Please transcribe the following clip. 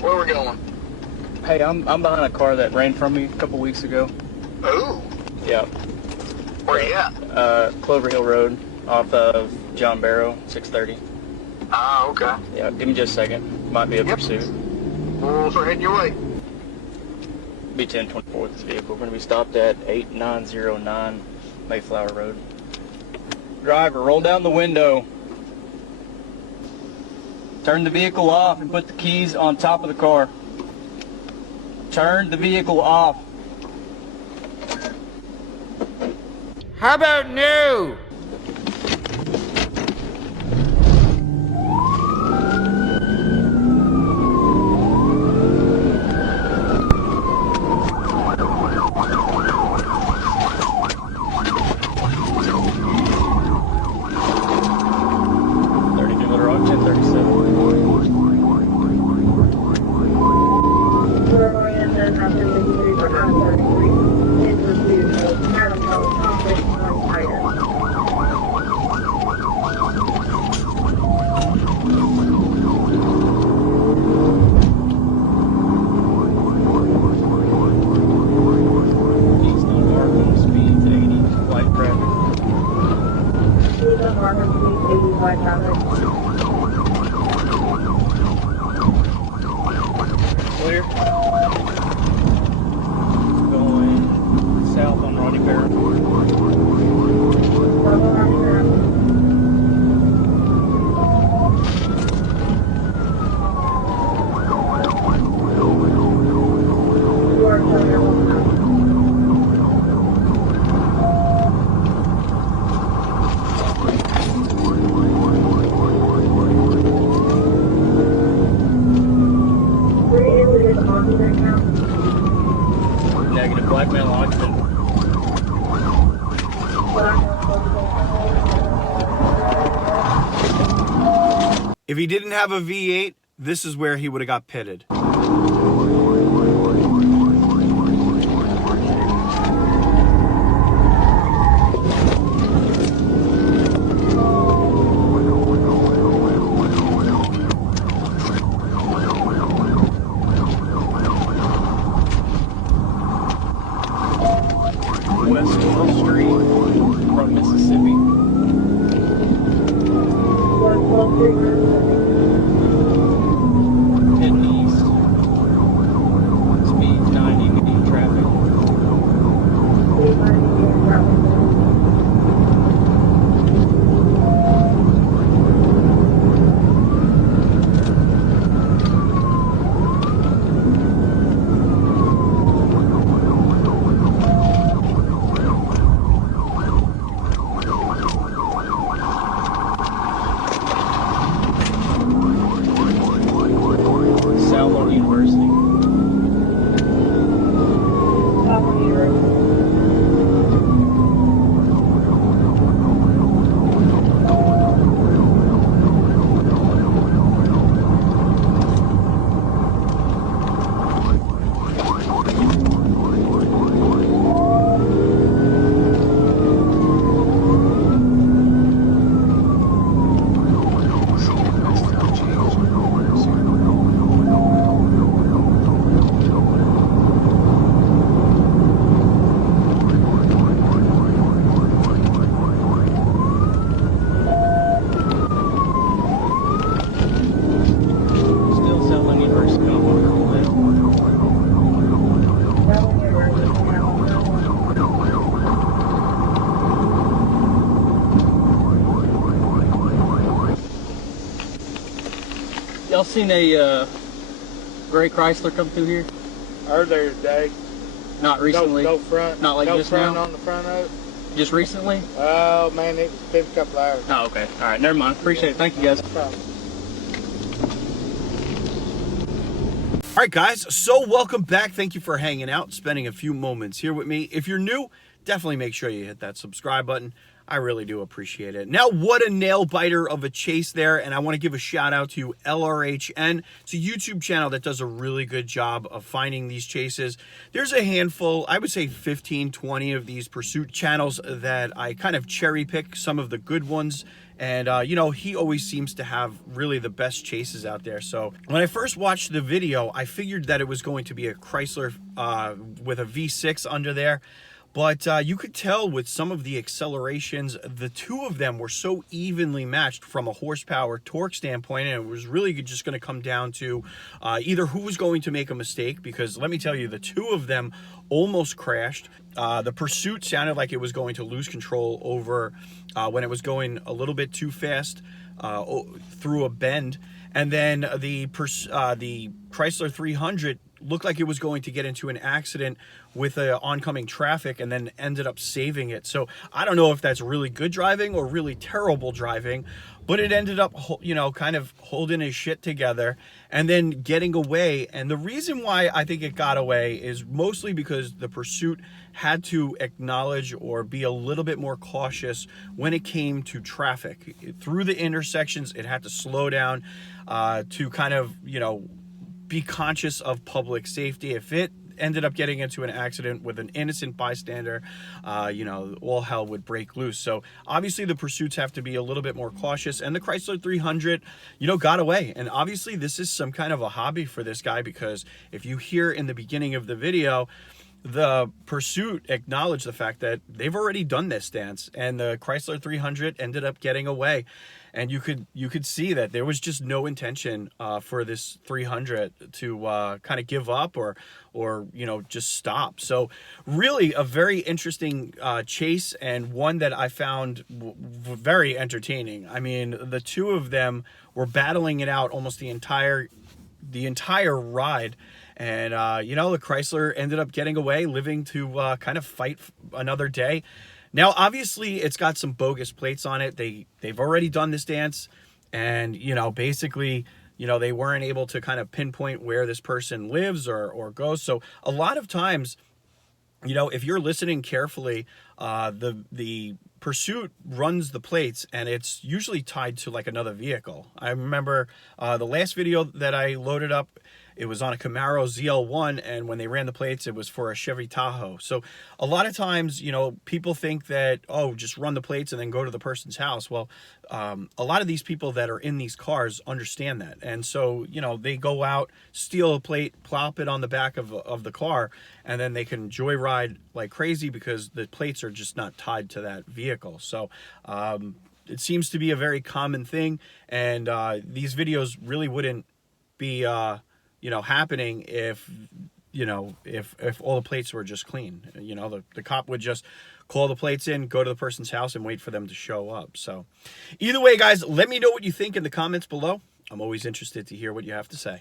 Where we going? Hey, I'm behind a car that ran from me a couple weeks ago. Ooh. Yeah. Where you at? Clover Hill Road off of John Barrow, 630. Ah, okay. Yeah, give me just a second. Might be a pursuit. We'll start heading your way. Be 1024 with this vehicle. We're going to be stopped at 8909 Mayflower Road. Driver, roll down the window. Turn the vehicle off and put the keys on top of the car. Turn the vehicle off. How about no? Clear. Going south on Rodney Barrow. Negative, black male occupant. If he didn't have a V8, this is where he would have got pitted. West 12th Street from Mississippi. Heading east. Speed 90, medium traffic. Southland University. Still Southland University. Kind of walking a little bit. Y'all seen a gray Chrysler come through here? Earlier today. Not recently. No front. Not like no just front now? on the front of it. Just recently? Oh man, it was been a couple hours. Oh, okay. All right. Never mind. Appreciate it. Thank you, guys. No problem. All right, guys, so welcome back. Thank you for hanging out, spending a few moments here with me. If you're new, definitely make sure you hit that subscribe button. I really do appreciate it. Now, what a nail biter of a chase there. And I want to give a shout out to LRHN. It's a YouTube channel that does a really good job of finding these chases. There's a handful, I would say 15, 20 of these pursuit channels that I kind of cherry pick some of the good ones. And, you know, he always seems to have really the best chases out there. So when I first watched the video, I figured that it was going to be a Chrysler with a V6 under there. But you could tell with some of the accelerations, the two of them were so evenly matched from a horsepower torque standpoint, and it was really just going to come down to either who was going to make a mistake, because let me tell you, the two of them almost crashed. The Pursuit sounded like it was going to lose control over when it was going a little bit too fast through a bend. And then the Chrysler 300 looked like it was going to get into an accident with oncoming traffic and then ended up saving it. So I don't know if that's really good driving or really terrible driving, but it ended up, you know, kind of holding his shit together and then getting away. And the reason why I think it got away is mostly because the Pursuit had to acknowledge or be a little bit more cautious when it came to traffic. Through the intersections, it had to slow down to kind of, you know, be conscious of public safety. If it ended up getting into an accident with an innocent bystander, you know, all hell would break loose. So obviously the Pursuits have to be a little bit more cautious, and the Chrysler 300, you know, got away. And obviously this is some kind of a hobby for this guy, because if you hear in the beginning of the video, the Pursuit acknowledged the fact that they've already done this dance, and the Chrysler 300 ended up getting away. And you could see that there was just no intention for this 300 to kind of give up or you know, just stop. So really a very interesting chase, and one that I found very entertaining. I mean, the two of them were battling it out almost the entire ride. And, you know, the Chrysler ended up getting away, living to kind of fight another day. Now, obviously, it's got some bogus plates on it. They've already done this dance. And, you know, basically, you know, they weren't able to kind of pinpoint where this person lives or goes. So a lot of times, you know, if you're listening carefully, the Pursuit runs the plates, and it's usually tied to like another vehicle. I remember the last video that I loaded up, it was on a Camaro ZL1, and when they ran the plates, it was for a Chevy Tahoe. So a lot of times, you know, people think that, oh, just run the plates and then go to the person's house. Well, a lot of these people that are in these cars understand that. And so, you know, they go out, steal a plate, plop it on the back of the car, and then they can joyride like crazy because the plates are just not tied to that vehicle. So it seems to be a very common thing. And these videos really wouldn't be you know, happening if, you know, if all the plates were just clean. You know, the cop would just call the plates in, go to the person's house, and wait for them to show up. So either way, guys, let me know what you think in the comments below. I'm always interested to hear what you have to say.